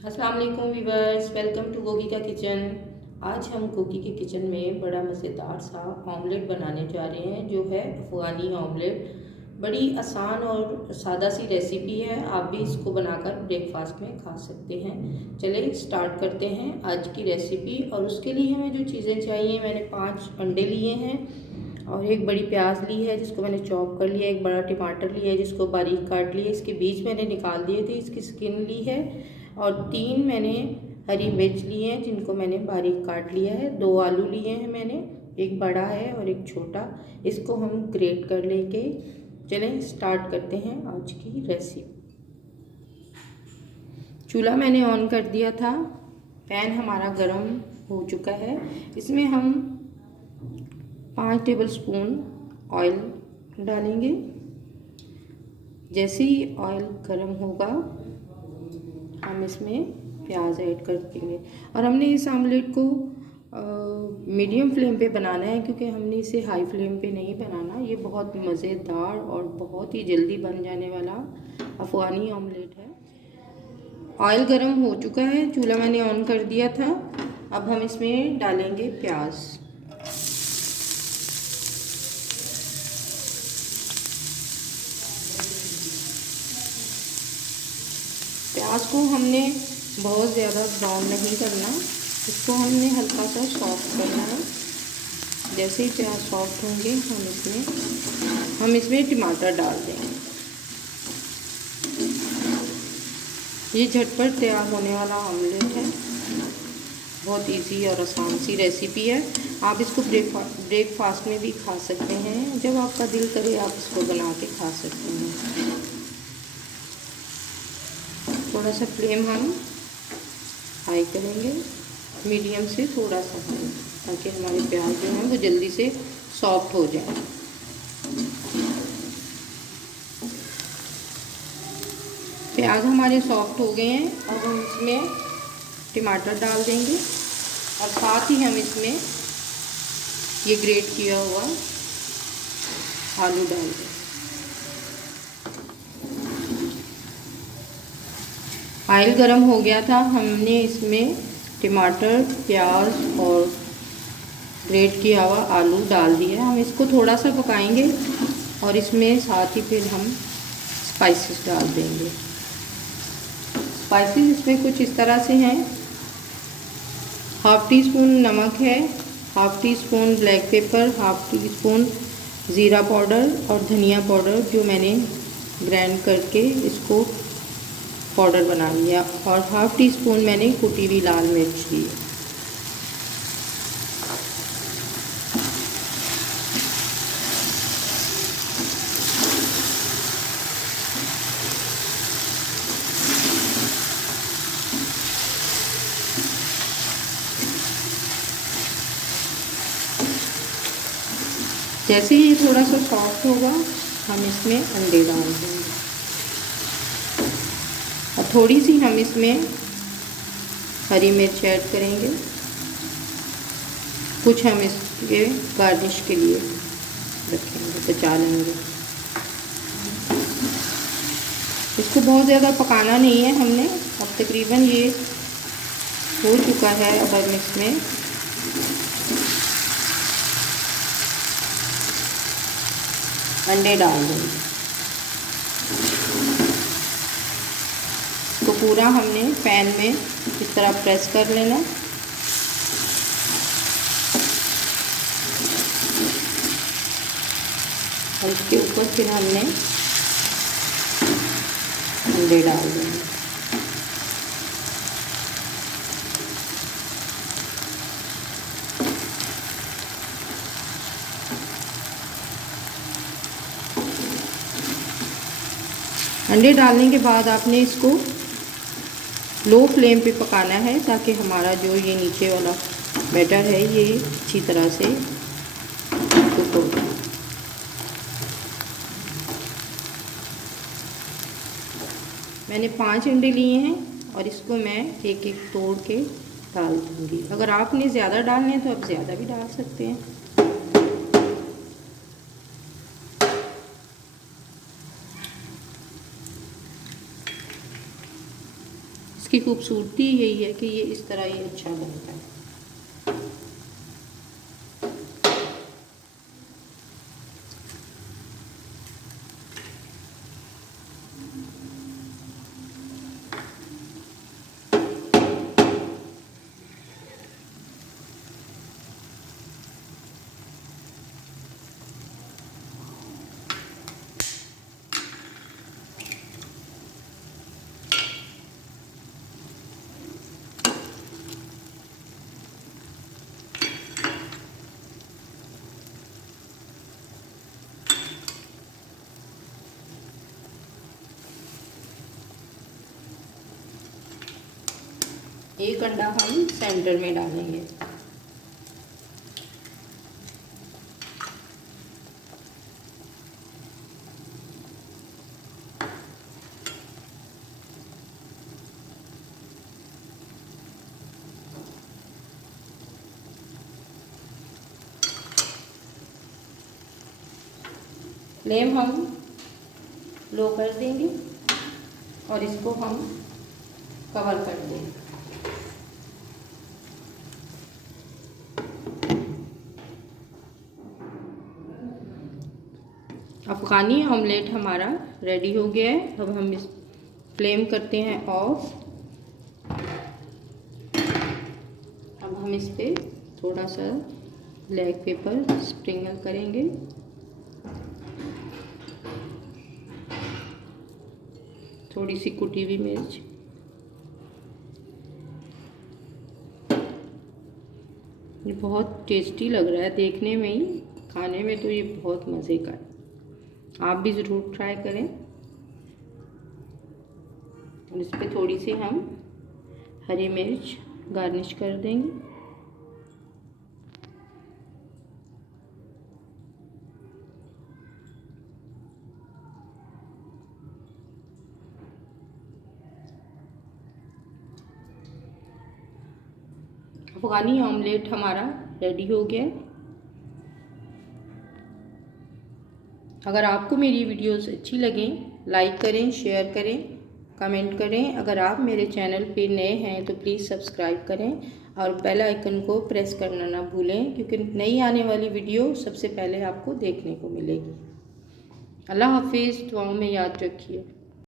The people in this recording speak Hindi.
अस्सलाम वालेकुम वीवर्स, वेलकम टू गोगी का किचन। आज हम गोगी के किचन में बड़ा मज़ेदार सा ऑमलेट बनाने जा रहे हैं जो है अफ़गानी ऑमलेट। बड़ी आसान और सादा सी रेसिपी है, आप भी इसको बनाकर ब्रेकफास्ट में खा सकते हैं। चलिए स्टार्ट करते हैं आज की रेसिपी। और उसके लिए हमें जो चीज़ें चाहिए, मैंने 5 अंडे लिए हैं और एक बड़ी प्याज ली है जिसको मैंने चॉप कर लिया, एक बड़ा टमाटर लिया है जिसको बारीक काट लिया, इसके बीज मैंने निकाल दिए थे, इसकी स्किन ली है। और 3 मैंने हरी मिर्च लिए हैं जिनको मैंने बारीक काट लिया है। 2 आलू लिए हैं मैंने, एक बड़ा है और एक छोटा। इसको हम ग्रेट कर लेंगे। चलें स्टार्ट करते हैं आज की रेसिपी। चूल्हा मैंने ऑन कर दिया था, पैन हमारा गरम हो चुका है। इसमें हम 5 टेबलस्पून ऑयल डालेंगे। जैसे ही ऑयल गर्म होगा हम इसमें प्याज ऐड कर देंगे। और हमने इस आमलेट को मीडियम फ्लेम पे बनाना है क्योंकि हमने इसे हाई फ्लेम पे नहीं बनाना। ये बहुत मज़ेदार और बहुत ही जल्दी बन जाने वाला अफ़गानी ऑमलेट है। ऑयल गरम हो चुका है, चूल्हा मैंने ऑन कर दिया था। अब हम इसमें डालेंगे प्याज। प्याज को हमने बहुत ज़्यादा ब्राउन नहीं करना, इसको हमने हल्का सा सॉफ्ट करना है। जैसे ही प्याज सॉफ्ट होंगे हम इसमें टमाटर डाल देंगे। ये झटपट तैयार होने वाला ऑमलेट है, बहुत इजी और आसान सी रेसिपी है। आप इसको ब्रेकफास्ट में भी खा सकते हैं, जब आपका दिल करे आप इसको बना के खा सकते हैं। थोड़ा सा फ्लेम हम हाई करेंगे, मीडियम से थोड़ा सा हाई, ताकि हमारे प्याज जो हैं वो जल्दी से सॉफ्ट हो जाए। प्याज हमारे सॉफ्ट हो गए हैं। अब हम इसमें टमाटर डाल देंगे और साथ ही हम इसमें ये ग्रेट किया हुआ आलू डाल देंगे। ऑयल गरम हो गया था, हमने इसमें टमाटर, प्याज और ग्रेट किया हुआ आलू डाल दिया। हम इसको थोड़ा सा पकाएंगे और इसमें साथ ही फिर हम स्पाइसेस डाल देंगे। स्पाइसेस इसमें कुछ इस तरह से हैं। हाफ़ टी स्पून नमक है, half tea spoon black pepper, half tea spoon ज़ीरा पाउडर और धनिया पाउडर जो मैंने ग्राइंड करके इसको पाउडर बना लिया, और हाफ़ टी स्पून मैंने कुटी हुई लाल मिर्च ली। जैसे ही थोड़ा सा सॉफ्ट होगा हम इसमें अंडे डाल देंगे और थोड़ी सी हम इसमें हरी मिर्च ऐड करेंगे। कुछ हम इसके गार्निश के लिए रखेंगे, बचा लेंगे। इसको बहुत ज़्यादा पकाना नहीं है हमने। अब तकरीबन ये हो चुका है। अब हम इसमें अंडे डाल देंगे। तो पूरा हमने पैन में इस तरह प्रेस कर लेना। और इसके ऊपर फिर हमने अंडे डाल देंगे। अंडे डालने के बाद आपने इसको लो फ्लेम पे पकाना है, ताकि हमारा जो ये नीचे वाला बैटर है ये अच्छी तरह से कुक हो जाए। मैंने 5 अंडे लिए हैं और इसको मैं एक एक तोड़ के डाल दूँगी। अगर आपने ज़्यादा डालने हैं तो आप ज़्यादा भी डाल सकते हैं। इसकी खूबसूरती यही है कि ये इस तरह ही अच्छा बनता है। एक अंडा हम सेंटर में डालेंगे। फ्लेम हम लो कर देंगे और इसको हम कवर कर देंगे। अफ़गानी ऑमलेट हमारा रेडी हो गया है। अब हम इस फ्लेम करते हैं ऑफ। अब हम इस पे थोड़ा सा ब्लैक पेपर स्प्रिंकल करेंगे। थोड़ी सी कुटी हुई मिर्च। ये बहुत टेस्टी लग रहा है देखने में ही, खाने में तो ये बहुत मज़े का है। आप भी ज़रूर ट्राई करें। और इस पर थोड़ी सी हम हरी मिर्च गार्निश कर देंगे। अफ़गानी ऑमलेट हमारा रेडी हो गया। अगर आपको मेरी वीडियोस अच्छी लगें, लाइक करें, शेयर करें, कमेंट करें। अगर आप मेरे चैनल पे नए हैं तो प्लीज़ सब्सक्राइब करें और बेल आइकन को प्रेस करना ना भूलें, क्योंकि नई आने वाली वीडियो सबसे पहले आपको देखने को मिलेगी। अल्लाह हाफिज़। दुआओं में याद रखिए।